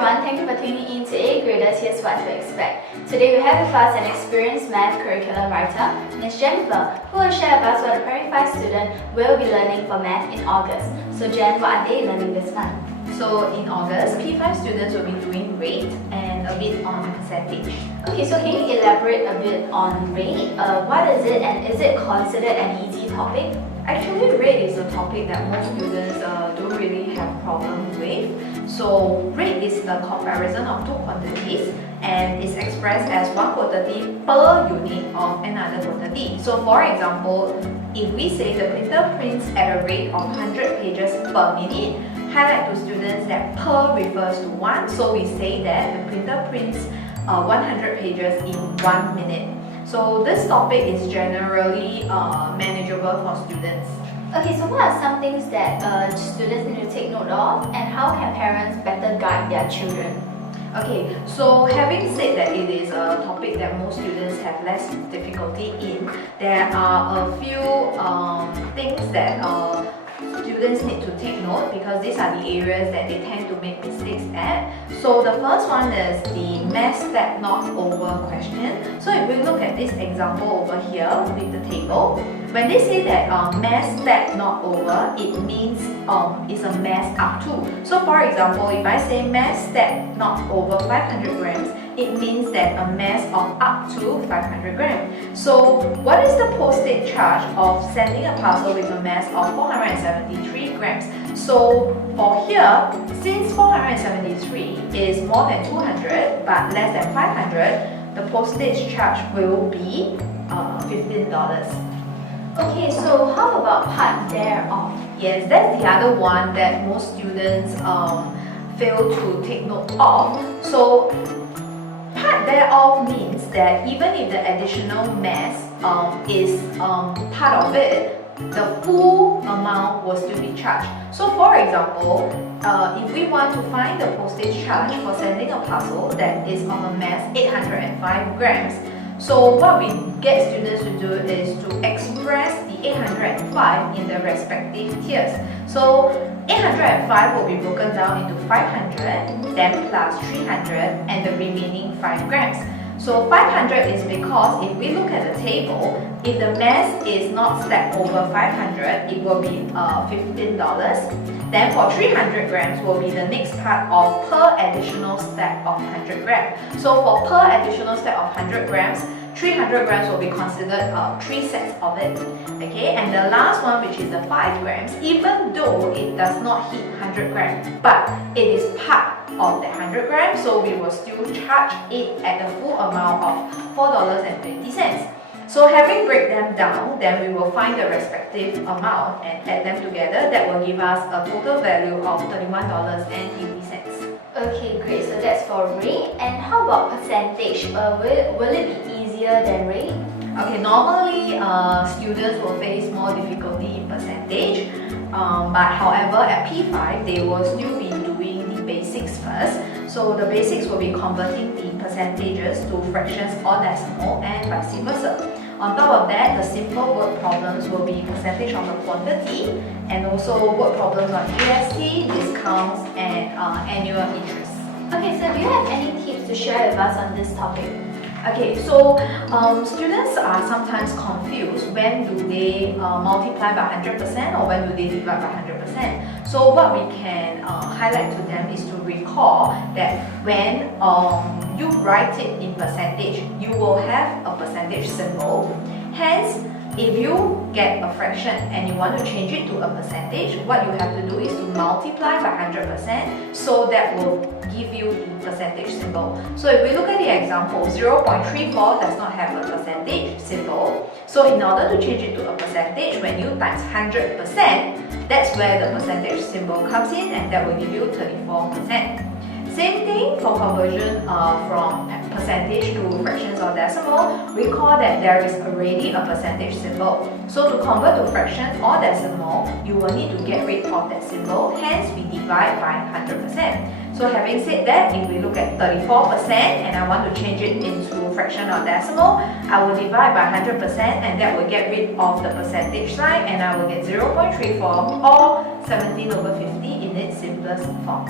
everyone, thank you for tuning in to AGrader. Here's what to expect. Today we have with us an experienced math curriculum writer, Ms. Jennifer, who will share with us what a Primary 5 student will be learning for math in August. So Jen, what are they learning this month? So in August, P5 students will be doing rate and a bit on percentage. Okay, so can you elaborate a bit on rate? What is it and is it considered an easy topic? Actually, rate is a topic that most students don't really have problems with. So rate is a comparison of two quantities and is expressed as one quantity per unit of another quantity. So for example, if we say the printer prints at a rate of 100 pages per minute, highlight to students that per refers to 1. So we say that the printer prints 100 pages in 1 minute. So this topic is generally manageable for students. Okay, so what are some things that students need to take note of, and how can parents better guide their children? Okay, so having said that it is a topic that most students have less difficulty in, there are a few things that students need to take note because these are the areas that they tend to make mistakes at. So the first one is the mass step not over question. So if we look at this example over here with the table, when they say that mass step not over, it means it's a mass up to. So for example, if I say mass step not over 500 grams, it means that a mass of up to 500 grams. So what is the postage charge of sending a parcel with a mass of 473 grams? So for here, since 473 is more than 200 but less than 500, the postage charge will be $15. Okay, so how about part thereof? Yes, that's the other one that most students fail to take note of. So part thereof means that even if the additional mass is part of it, the full amount will still be charged. So for example, if we want to find the postage charge for sending a parcel that is of a mass 805 grams, so what we get students to do is to express the 805 in the respective tiers. So 805 will be broken down into 500, then plus 300 and the remaining 5 grams. So 500 is because if we look at the table, if the mass is not stacked over 500, it will be $15. Then for 300 grams will be the next part of per additional stack of 100 grams. So for per additional stack of 100 grams, 300 grams will be considered 3 sets of it. Okay, and the last one, which is the 5 grams, even though it does not hit 100 grams, but it is part of the 100 grams, so we will still charge it at the full amount of $4.20. So having break them down, then we will find the respective amount and add them together. That will give us a total value of $31.80. Okay, great. So that's for rate. And how about percentage? Will it be easier than rate? Okay, normally students will face more difficulty in percentage, but however at P5 they will still be doing the basics first. So the basics will be converting the percentages to fractions or decimal and vice versa. On top of that, the simple word problems will be percentage of the quantity and also word problems on GST, discounts and annual interest. Okay, so do you have any tips to share with us on this topic? Okay, so students are sometimes confused when do they multiply by 100% or when do they divide by 100%. So what we can highlight to them is to recall that when you write it in percentage, you will have a percentage symbol. Hence, if you get a fraction and you want to change it to a percentage, what you have to do is to multiply by 100%, so that will give you the percentage symbol. So if we look at the example, 0.34 does not have a percentage symbol. So in order to change it to a percentage, when you times 100%, that's where the percentage symbol comes in, and that will give you 34%. Same thing for conversion from percentage to fractions or decimal. Recall that there is already a percentage symbol. So to convert to fractions or decimal, you will need to get rid of that symbol. Hence, we divide by 100%. So having said that, if we look at 34% and I want to change it into fraction or decimal, I will divide by 100% and that will get rid of the percentage sign and I will get 0.34 or 17/50 in its simplest form.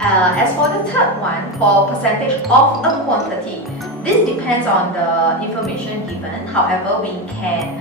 As for the third one, for percentage of a quantity, this depends on the information given. However, we can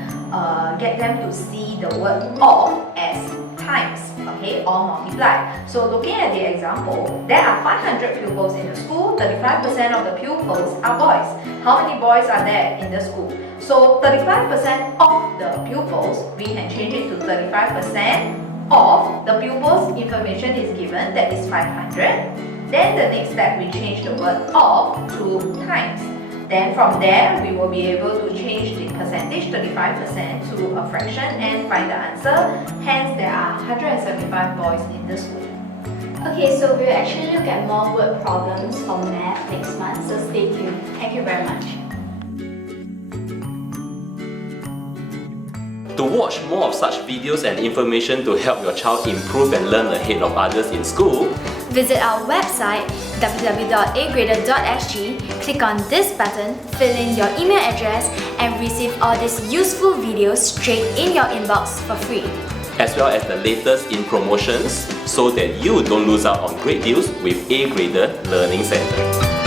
get them to see the word of as times, okay, or multiply. So looking at the example, there are 500 pupils in the school, 35% of the pupils are boys. How many boys are there in the school? So 35% of the pupils, we can change it to 35% of the pupils information is given, that is 500. Then the next step, we change the word of to times. Then from there, we will be able to change the percentage 35% to a fraction and find the answer. Hence, there are 175 boys in the school. Okay, so we'll actually look at more word problems for math next month, so stay tuned. Thank you very much. To watch more of such videos and information to help your child improve and learn ahead of others in school, visit our website www.agrader.sg, click on this button, fill in your email address and receive all these useful videos straight in your inbox for free. as well as the latest in promotions so that you don't lose out on great deals with AGrader Learning Center.